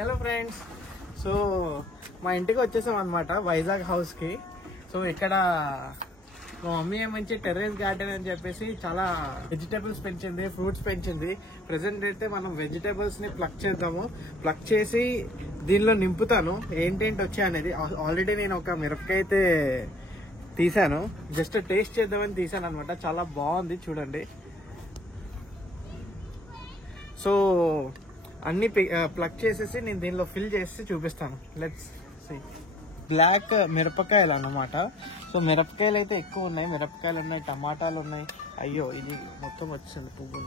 Hello friends, so మా ఇంటికి వచ్చేసాం అనమాట వైజాగ్ హౌస్కి. సో ఇక్కడ మా మమ్మీ ఏమంచి టెర్రస్ గార్డెన్ అని చెప్పేసి చాలా వెజిటేబుల్స్ పెంచింది, ఫ్రూట్స్ పెంచింది. ప్రెసెంట్ అయితే మనం వెజిటేబుల్స్ని ప్లక్ చేద్దాము. ప్లక్ చేసి దీనిలో నింపుతాను ఏంటేంటి వచ్చాయి అనేది. ఆల్రెడీ నేను ఒక మిరపకాయ అయితే తీసాను, జస్ట్ టేస్ట్ చేద్దామని తీసాను అనమాట. చాలా బాగుంది చూడండి. సో అన్ని ప్లగ్ చేసేసి నేను దీనిలో ఫిల్ చేసి చూపిస్తాను. Let's see. బ్లాక్ మిరపకాయలు అన్నమాట. సో మిరపకాయలు అయితే ఎక్కువ ఉన్నాయి, మిరపకాయలు ఉన్నాయి, టమాటాలు ఉన్నాయి. అయ్యో ఇది మొత్తం వచ్చింది పువ్వు.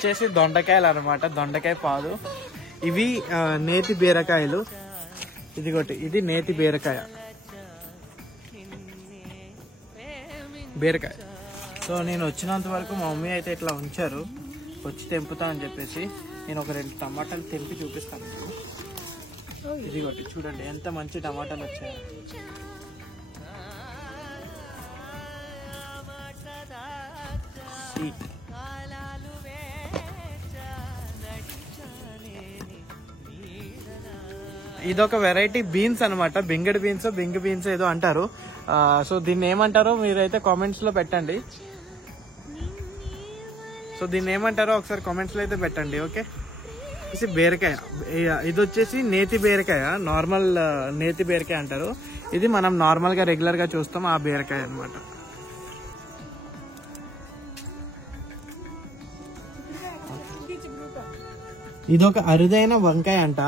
వచ్చేసి దొండకాయలు అనమాట, దొండకాయ పాదు. ఇవి నేతి బీరకాయలు. ఇది నేతి బీరకాయ. సో నేను వచ్చినంత వరకు మా మమ్మీ అయితే ఇట్లా ఉంచారు, వచ్చి తెంపుతా అని చెప్పేసి. నేను ఒక 2 టమాటాలు తెంపి చూపిస్తాను మీకు. ఇదిగోటి చూడండి ఎంత మంచి టమాటాలు వచ్చాయి. ఇదొక వెరైటీ బీన్స్ అనమాట, బింగడి బీన్స్ ఏదో అంటారు. సో దీన్ని ఏమంటారో మీరైతే కామెంట్స్ లో పెట్టండి. సో దీన్ని ఏమంటారో ఒకసారి కామెంట్స్ లో అయితే పెట్టండి. ఓకే, బీరకాయ. ఇది వచ్చేసి నేతి బీరకాయ, నార్మల్ నేతి బీరకాయ అంటారు. ఇది మనం నార్మల్ గా రెగ్యులర్ గా చూస్తాం ఆ బీరకాయ అనమాట. ఇదొక అరుదైన వంకాయ అంట.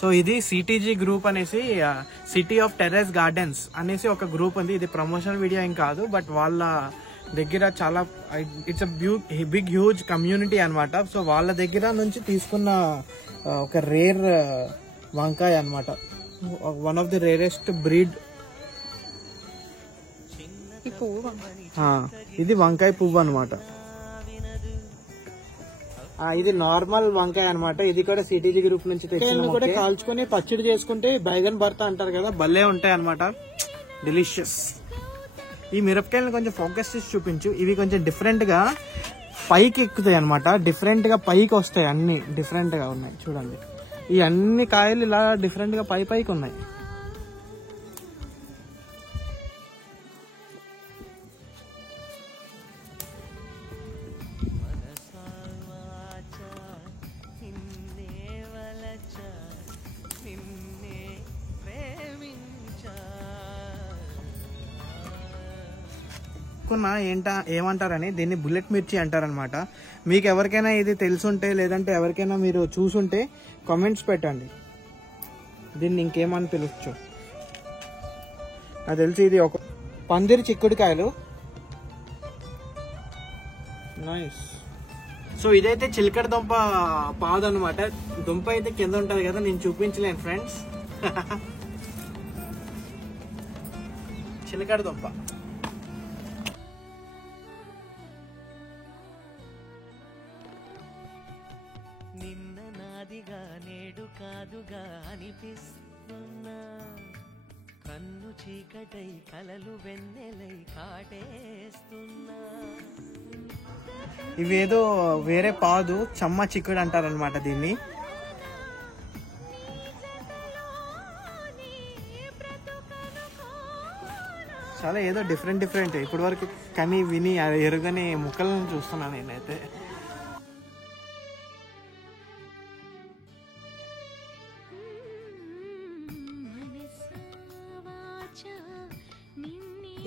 సో ఇది సిటీజీ గ్రూప్ అనేసి, సిటీ ఆఫ్ టెర్రస్ గార్డెన్స్ అనేసి ఒక గ్రూప్ ఉంది. ఇది ప్రమోషన్ వీడియో ఏం కాదు, బట్ వాళ్ళ దగ్గర చాలా ఇట్స్ బిగ్ హ్యూజ్ కమ్యూనిటీ అనమాట. సో వాళ్ళ దగ్గర నుంచి తీసుకున్న ఒక రేర్ వంకాయ అనమాట, one of the rarest breed. ఇది వంకాయ పువ్వు అనమాట. ఇది నార్మల్ వంకాయ అనమాట. ఇది కూడా సిటీజీ గ్రూప్ నుంచి తెచ్చింది. కూడా కాల్చుకొని పచ్చడి చేసుకుంటే బైగన్ భర్త అంటారు కదా, భలే ఉంటాయి అనమాట, డెలిషియస్. ఈ మిరపకాయలను కొంచెం ఫోకస్ చేసి చూపించు. ఇవి కొంచెం డిఫరెంట్ గా పైకి ఎక్కుతాయి అనమాట, డిఫరెంట్ గా పైకి వస్తాయి. అన్ని డిఫరెంట్ గా ఉన్నాయి చూడండి. ఈ అన్ని కాయలు ఇలా డిఫరెంట్ గా పైకి ఉన్నాయి. ఏమంటారని దీన్ని బుల్లెట్ మిర్చి అంటారనమాట. మీకు ఎవరికైనా ఇది తెలుసుంటే లేదంటే ఎవరికైనా మీరు చూసుంటే కామెంట్స్ పెట్టండి. దీన్ని ఇంకేమని పిలుచు. నాకు తెలిసి ఇది ఒక పందిరి చిక్కుడుకాయలు. నైస్. సో ఇదైతే చిలకడ దుంప పాదు అనమాట. దుంప అయితే కింద ఉంటది కదా, నేను చూపించలేను ఫ్రెండ్స్. చిలకడ దుంప. నిన్న నాదిగా నేడు కాదుగా అనిపిస్తున్నా, కన్ను చీకటై కలలు వెన్నెలై కాటేస్తున్నా. ఇవేదో వేరే పాదు, చమ్మ చిక్కుడు అంటారనమాట దీన్ని. చాలా ఏదో డిఫరెంట్ ఇప్పటి వరకు కని విని ఎరుగని ముక్కలను చూస్తున్నాను నేనైతే.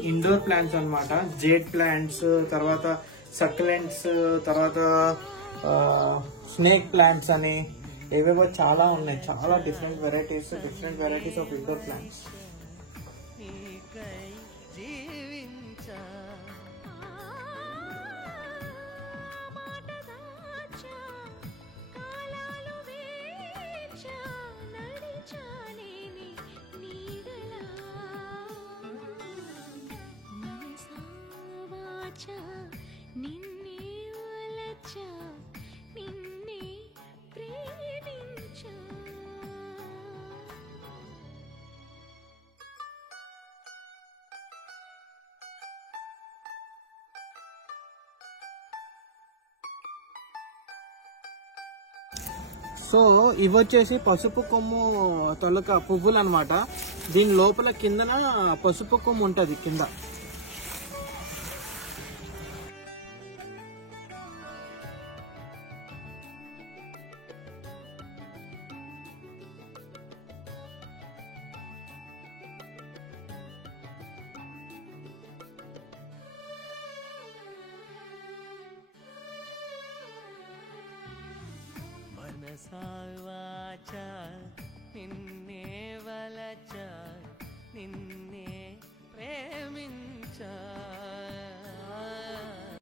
ఇండోర్ ప్లాంట్స్ అన్నమాట, జేడ్ ప్లాంట్స్, తర్వాత సక్లెంట్స్, తర్వాత స్నేక్ ప్లాంట్స్ అని ఏవేవో చాలా ఉన్నాయి. చాలా different varieties of indoor plants. చానే వలచా నిన్నే వలచా నిన్నే ప్రేమించా. సో ఇవి వచ్చేసి పసుపు కొమ్ము తొలక పువ్వులు అనమాట. దీని లోపల కిందన పసుపు కొమ్ము ఉంటది కింద. మనసావాచ నిన్నే వలచ నిన్నే